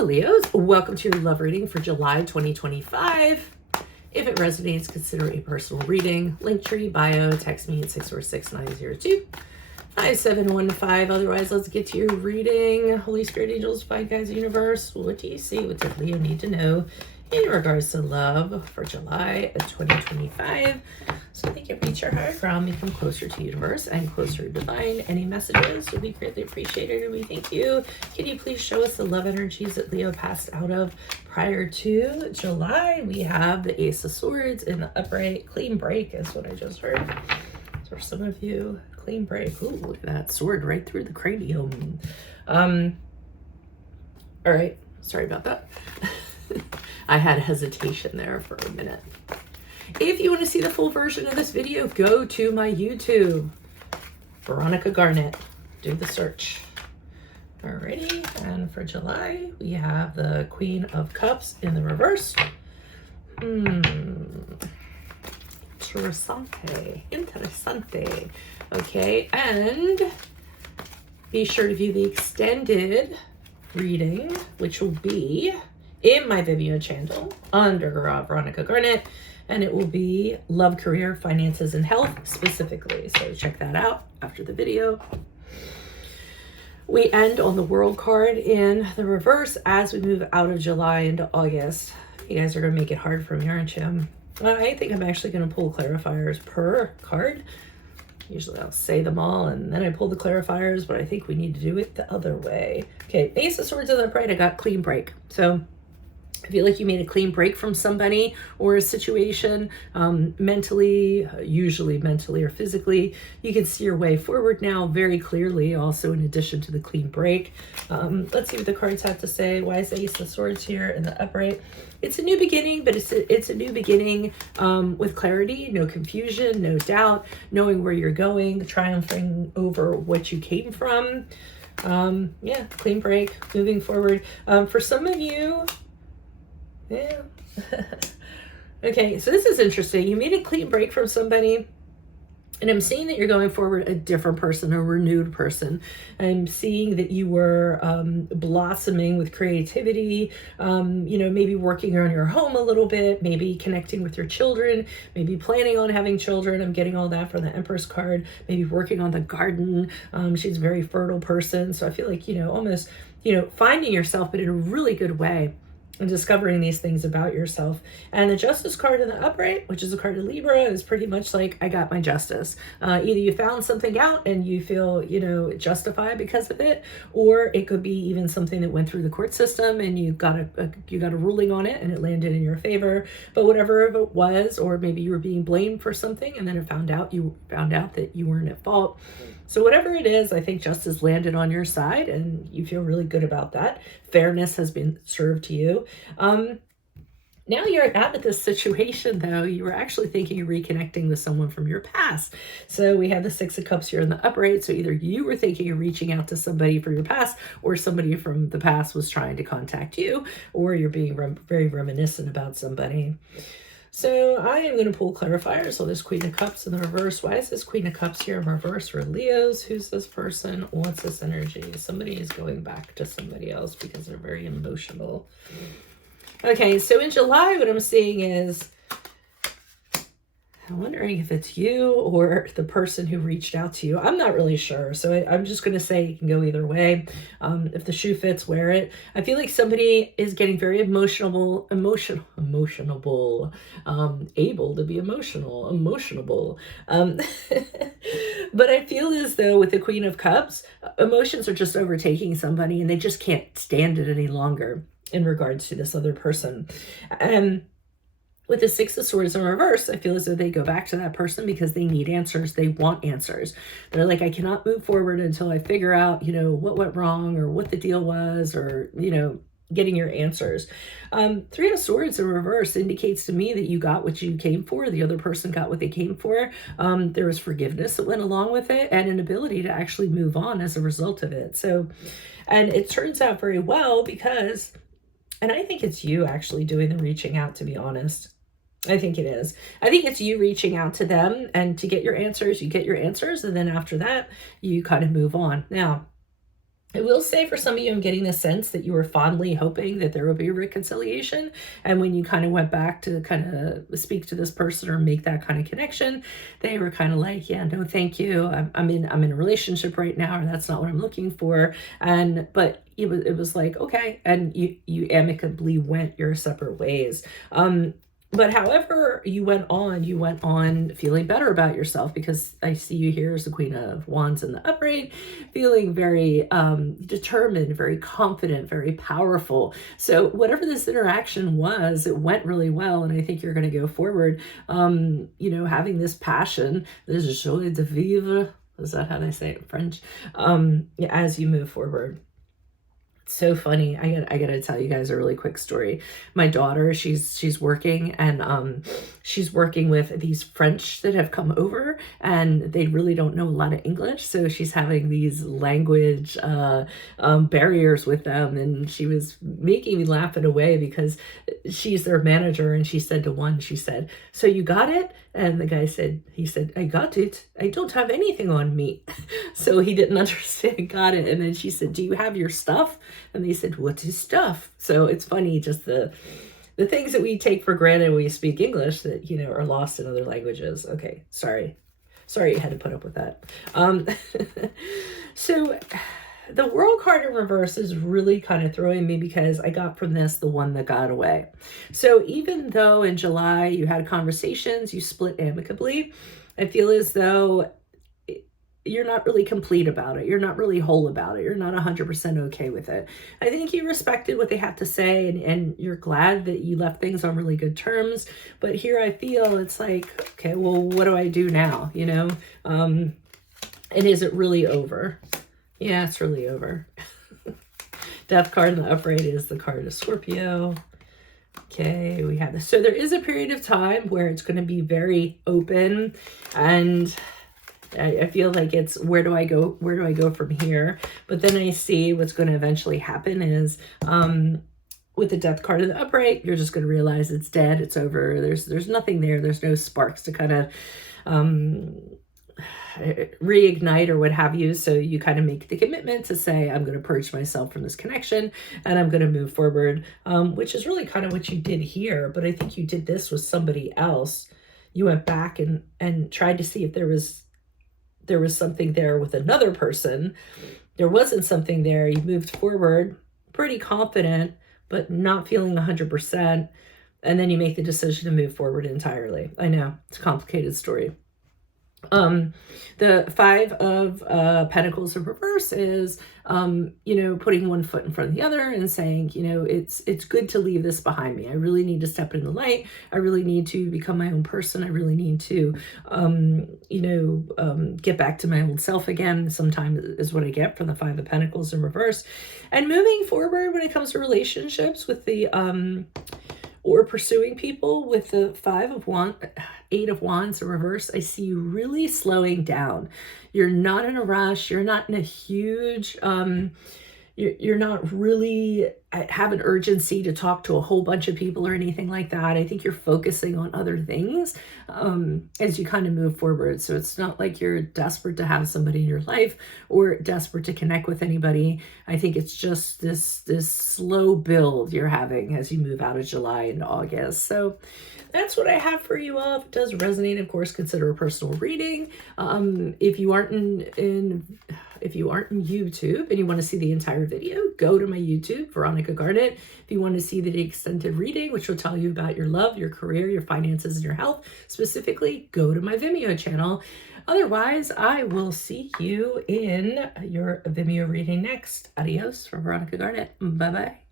Hello, Leos. Welcome to your love reading for July 2025. If it resonates, consider a personal reading. Linktree bio, text me at 646-902-5715. Otherwise, let's get to your reading. Holy Spirit, angels, divine guides, universe. What do you see? What does Leo need to know in regards to love for July of 2025? So they can reach your heart, ground me, come closer to universe and closer to divine. Any messages would be greatly appreciated, and we thank you. Can you please show us the love energies that Leo passed out of prior to July? We have the Ace of Swords in the upright. Clean break is what I just heard. So for some of you, clean break. Ooh, look at that sword right through the cranium. All right, sorry about that. I had hesitation there for a minute. If you want to see the full version of this video, go to my YouTube, Veronica Garnett. Do the search. Alrighty, and for July, we have the Queen of Cups in the reverse. Interessante. Okay, and be sure to view the extended reading, which will be in my Vimeo channel under Veronica Garnett, and it will be love, career, finances, and health specifically. So check that out after the video. We end on the World card in the reverse as we move out of July into August. You guys are going to make it hard for me, aren't you? I think I'm actually going to pull clarifiers per card. Usually I'll say them all and then I pull the clarifiers, but I think we need to do it the other way. Okay, Ace of Swords in the upright, I got clean break. So I feel like you made a clean break from somebody or a situation, mentally, usually mentally or physically. You can see your way forward now very clearly, also in addition to the clean break. Let's see what the cards have to say. Why is the Ace of Swords here in the upright? It's a new beginning, but it's a new beginning with clarity, no confusion, no doubt, knowing where you're going, triumphing over what you came from. Yeah, clean break, moving forward. For some of you, yeah. Okay, so this is interesting. You made a clean break from somebody, and I'm seeing that you're going forward a different person, a renewed person. I'm seeing that you were blossoming with creativity, maybe working on your home a little bit, maybe connecting with your children, maybe planning on having children. I'm getting all that from the Empress card, maybe working on the garden. She's a very fertile person. So I feel like, almost, finding yourself, but in a really good way, and discovering these things about yourself. And the Justice card in the upright, which is a card of Libra, is pretty much like, I got my justice. Either you found something out and you feel, justified because of it, or it could be even something that went through the court system and you got a ruling on it and it landed in your favor. But whatever it was, or maybe you were being blamed for something and then you found out that you weren't at fault. So whatever it is, I think justice landed on your side and you feel really good about that. Fairness has been served to you. Now you're out of this situation, though. You were actually thinking of reconnecting with someone from your past. So we have the Six of Cups here in the upright. So either you were thinking of reaching out to somebody from your past, or somebody from the past was trying to contact you, or you're being very reminiscent about somebody. So I am going to pull clarifiers. So this Queen of Cups in the reverse. Why is this Queen of Cups here in reverse for Leos? Who's this person? What's this energy? Somebody is going back to somebody else because they're very emotional. Okay, so in July, what I'm seeing is, I'm wondering if it's you or the person who reached out to you. I'm not really sure. So I'm just going to say it can go either way. If the shoe fits, wear it. I feel like somebody is getting very emotionable, able to be emotionable. But I feel as though with the Queen of Cups, emotions are just overtaking somebody and they just can't stand it any longer in regards to this other person. With the Six of Swords in reverse, I feel as though they go back to that person because they need answers. They want answers. They're like, I cannot move forward until I figure out, what went wrong or what the deal was, or, getting your answers. Three of Swords in reverse indicates to me that you got what you came for. The other person got what they came for. There was forgiveness that went along with it and an ability to actually move on as a result of it. So, and it turns out very well because, and I think it's you actually doing the reaching out, to be honest. I think it is. I think it's you reaching out to them and to get your answers. You get your answers, and then after that, you kind of move on. Now, I will say for some of you, I'm getting the sense that you were fondly hoping that there would be a reconciliation. And when you kind of went back to kind of speak to this person or make that kind of connection, they were kind of like, yeah, no, thank you. I'm in a relationship right now, or that's not what I'm looking for. But it was like, okay. And you amicably went your separate ways. But however you went on feeling better about yourself, because I see you here as the Queen of Wands in the upright, feeling very determined, very confident, very powerful. So whatever this interaction was, it went really well. And I think you're going to go forward, having this passion, this joie de vivre, is that how they say it in French? As you move forward. So funny. I gotta tell you guys a really quick story. My daughter, she's working, and she's working with these French that have come over, and they really don't know a lot of English, so she's having these language barriers with them. And she was making me laugh in a way, because she's their manager, and she said to one, she said, "So you got it?" And the guy said, "I got it. I don't have anything on me." So he didn't understand, got it. And then she said, "Do you have your stuff?" And they said, "What is stuff?" So it's funny, just the things that we take for granted when we speak English that, are lost in other languages. Okay, sorry you had to put up with that. So the World card in reverse is really kind of throwing me, because I got from this the one that got away. So even though in July you had conversations, you split amicably, I feel as though you're not really complete about it. You're not really whole about it. You're not 100% okay with it. I think you respected what they have to say, and you're glad that you left things on really good terms. But here I feel it's like, okay, well, what do I do now? And is it really over? Yeah, it's really over. Death card in the upright is the card of Scorpio. Okay, we have this. So there is a period of time where it's going to be very open, and I feel like it's, where do I go? Where do I go from here? But then I see what's going to eventually happen is, with the Death card in the upright, you're just going to realize it's dead. It's over. There's nothing there. There's no sparks to kind of reignite or what have you. So you kind of make the commitment to say, I'm going to purge myself from this connection, and I'm going to move forward, which is really kind of what you did here. But I think you did this with somebody else. You went back and tried to see if there was something there with another person. There wasn't something there. You moved forward pretty confident, but not feeling 100%. And then you make the decision to move forward entirely. I know, it's a complicated story. The Five of Pentacles in reverse is, putting one foot in front of the other and saying, it's good to leave this behind me. I really need to step in the light. I really need to become my own person. I really need to, get back to my old self again. Sometimes is what I get from the Five of Pentacles in reverse. And moving forward when it comes to relationships with the, or pursuing people with the Eight of Wands in reverse, I see you really slowing down. You're not in a rush. You're not in a huge, you're not really have an urgency to talk to a whole bunch of people or anything like that. I think you're focusing on other things as you kind of move forward. So it's not like you're desperate to have somebody in your life or desperate to connect with anybody. I think it's just this slow build you're having as you move out of July into August. So that's what I have for you all. If it does resonate, of course, consider a personal reading. If you aren't in YouTube and you want to see the entire video, go to my YouTube, Veronica Garnett. If you want to see the extended reading, which will tell you about your love, your career, your finances, and your health, specifically, go to my Vimeo channel. Otherwise, I will see you in your Vimeo reading next. Adios from Veronica Garnett. Bye-bye.